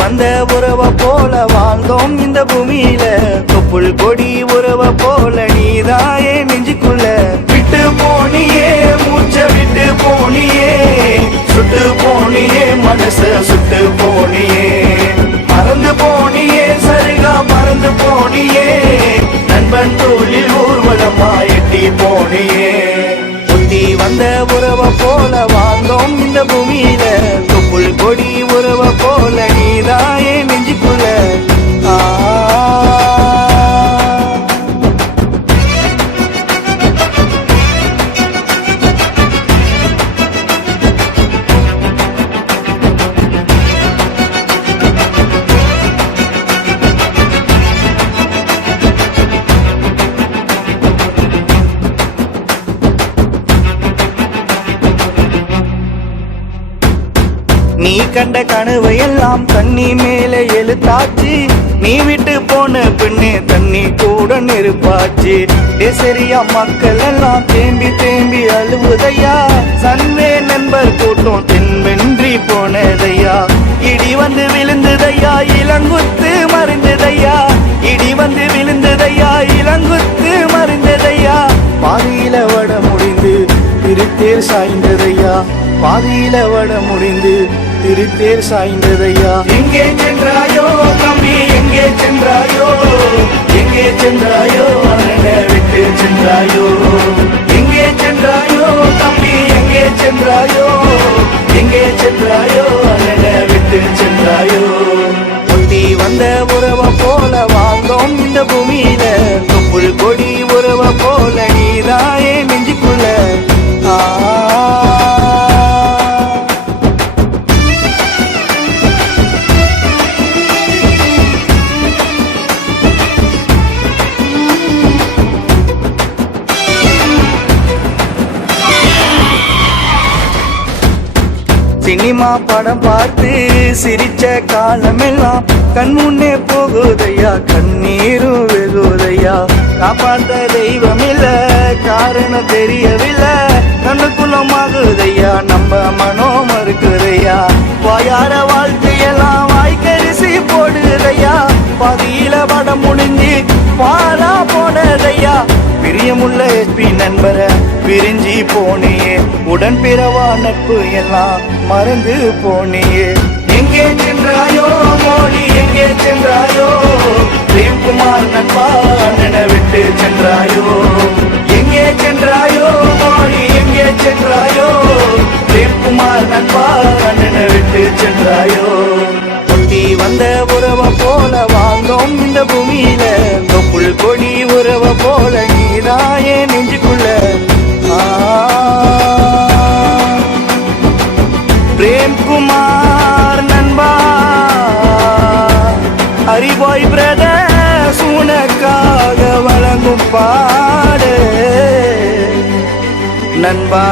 வந்த உறவ போல வாழ்ந்தோம் இந்த பூமியில, தொப்புள் கொடி உறவ போல நீதாயே நெஞ்சுக்குள்ள. விட்டு போனியே மூச்ச விட்டு போனியே, சுட்டு போனியே மனச சுட்டு போனியே, மறந்து போனியே சரிகா மறந்து போனியே, நண்பன் தோளில் ஊர்வலமா எட்டி போனியே. ஒட்டி வந்த உறவ போல வாழ்ந்தோம் இந்த பூமியில, தொப்புள் கொடி உறவ போல நீதாயே நெஞ்சுக்குள்ள. நீ கண்ட கனவு எல்லாம் தண்ணி மேல எழுத்தாச்சு, நீ விட்டு போன பின்னே தண்ணி கூட நெருப்பாச்சு. சரியா மக்கள் எல்லாம் தேம்பி தேம்பி அழுவுதையா, சன்வே நண்பர் கூட்டம் தென்வென்றி போனதையா. இடி வந்து விழுந்ததையா இளங்குத்து மறைந்ததையா, இடி வந்து விழுந்ததையா இளங்குத்து மறைந்ததையா. பாதியில வட முடிந்து திருத்தேர் சாய்ந்ததையா, பாதியில வட முடிந்து திருத்தேர் சாய்ந்ததையா. எங்கே சென்றாயோ தம்பி எங்கே சென்றாயோ, எங்கே சென்றாயோ அண்ணனை விட்டு சென்றாயோ, எங்கே சென்றாயோ தம்பி எங்கே சென்றாயோ, எங்கே சென்றாயோ அண்ணனை விட்டு சென்றாயோ. ஒட்டி வந்த உறவ போல வாழ்ந்தோம் இந்த பூமியில, தொப்புள் கொடி உறவ போல நீதாயே நெஞ்சுக்குள்ள. சினிமா படம் பார்த்து சிரிச்ச காலமெல்லாம் கண் முன்னே போகுதையா, கண்ணீரும் வெகுதையா. காப்பாத்த தெய்வம் இல்ல காரணம் தெரியவில்லை, கண்ணுக்குள்ளமாகுதையா நம்ம மனோ மறுக்குதையா. வாயார வாழ்க்கையெல்லாம் வாய்க்கரிசி போடுதையா, பாதியில படம் முடிஞ்சு பாரா போனதையா. பிரியமுள்ள எஸ்பி நண்பரை பிரிஞ்சி போனியே, உடன் பிறவா நட்பு எல்லாம் மறந்து போனியே. எங்கே சென்றாயோ மோடி எங்கே சென்றாயோ, பிரேம்குமார் நண்பா அண்ணனை விட்டு சென்றாயோ. எங்கே சென்றாயோ மோடி எங்கே சென்றாயோ, பிரேம்குமார் நண்பா அண்ணனை விட்டு சென்றாயோ. ஒட்டி வந்த உறவ போல வாழ்ந்தோம் இந்த பூமியில, தொப்புள் கொடி உறவ போல நீதாயே நெஞ்சுக்குள்ள. பிரேம்குமார் நண்பா ஹரிபாய் பிரதர்ஸ் உனக்காக வழங்கும் பாடு நண்பா.